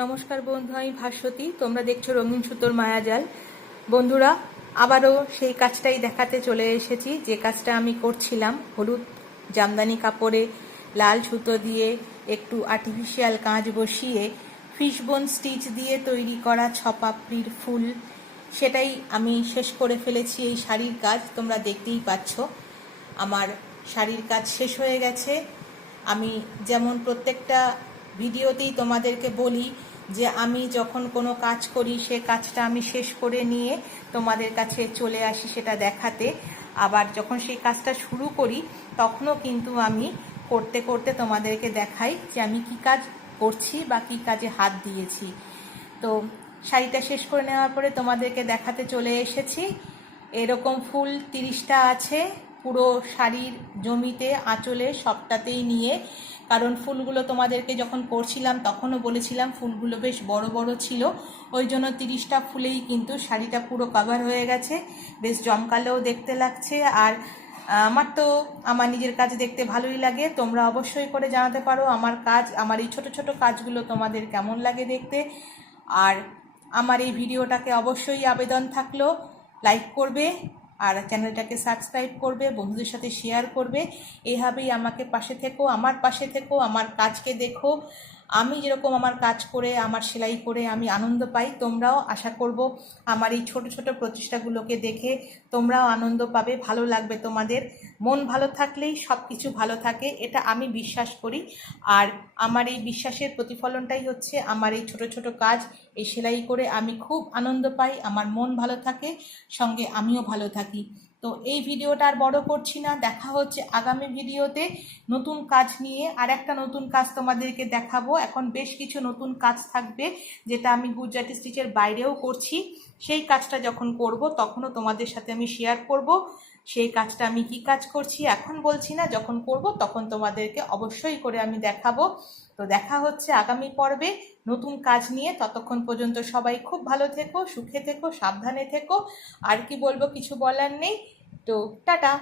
নমস্কার বন্ধু, আমি ভাস্বতী। তোমরা দেখছো রঙিন সুতোর মায়াজাল। বন্ধুরা, আবারও সেই কাজটাই দেখাতে চলে এসেছি, যে কাজটা আমি করছিলাম। হলুদ জামদানি কাপড়ে লাল সুতো দিয়ে একটু আর্টিফিশিয়াল কাঁচ বসিয়ে ফিশবোন স্টিচ দিয়ে তৈরি করা ছপাপড়ির ফুল, সেটাই আমি শেষ করে ফেলেছি। এই শাড়ির কাজ তোমরা দেখতেই পাচ্ছ। আমার শাড়ির কাজ শেষ হয়ে গেছে। আমি যেমন প্রত্যেকটা ভিডিওতেই তোমাদেরকে বলি যে আমি যখন কোনো কাজ করি সে কাজটা আমি শেষ করে নিয়ে তোমাদের কাছে চলে আসি সেটা দেখাতে। আবার যখন সেই কাজটা শুরু করি তখনও কিন্তু আমি করতে করতে তোমাদেরকে দেখাই যে আমি কি কাজ করছি বা কি কাজে হাত দিয়েছি। তো শাড়িটা শেষ করে নেওয়ার পরে তোমাদেরকে দেখাতে চলে এসেছি। এরকম ফুল 30টা আছে পুরো শাড়ির জমিতে, আঁচলে, সবটাতেই নিয়ে। কারণ ফুলগুলো তোমাদেরকে যখন করছিলাম তখনও বলেছিলাম ফুলগুলো বেশ বড় বড় ছিল, ওই জন্য 30টা ফুলেই কিন্তু শাড়িটা পুরো কভার হয়ে গেছে। বেশ জমকালেও দেখতে লাগছে। আর আমার তো আমার নিজের কাজ দেখতে ভালোই লাগে। তোমরা অবশ্যই করে জানাতে পারো আমার কাজ, আমার এই ছোট ছোট কাজগুলো তোমাদের কেমন লাগে দেখতে। আর আমার এই ভিডিওটাকে অবশ্যই আবেদন থাকলো লাইক করবে, আর চ্যানেলটাকে সাবস্ক্রাইব করবে, বন্ধুদের সাথে শেয়ার করবে। এইভাবেই আমাকে পাশে থেকো, আমার পাশে থেকো, আমার কাজকে দেখো। আমি যেরকম আমার কাজ করে, আমার সেলাই করে আমি আনন্দ পাই, তোমরাও আশা করব আমার এই ছোট ছোট প্রচেষ্টাগুলোকে দেখে তোমরাও আনন্দ পাবে, ভালো লাগবে তোমাদের। মন ভালো থাকলেই সব কিছু ভালো থাকে, এটা আমি বিশ্বাস করি। আর আমার এই বিশ্বাসের প্রতিফলনটাই হচ্ছে আমার এই ছোট ছোট কাজ। এই সেলাই করে আমি খুব আনন্দ পাই, আমার মন ভালো থাকে, সঙ্গে আমিও ভালো থাকি। তো এই ভিডিওটা আর বড় করছি না, দেখা হচ্ছে আগামী ভিডিওতে নতুন কাজ নিয়ে। আর একটা নতুন কাজ তোমাদেরকে দেখাবো। এখন বেশ কিছু নতুন কাজ থাকবে যেটা আমি গুজরাটি স্টিচের বাইরেও করছি। সেই কাজটা যখন করব তখনও তোমাদের সাথে আমি শেয়ার করব। সেই কাজটা আমি কি কাজ করছি এখন বলছি না, যখন করব তখন তোমাদেরকে অবশ্যই করে আমি দেখাবো। তো দেখা হচ্ছে আগামী পর্বে নতুন কাজ নিয়ে। ততক্ষণ পর্যন্ত সবাই খুব ভালো থেকো, সুখে থেকো, সাবধানে থেকো। আর কি বলবো, কিছু বলার নেই। তো টাটা।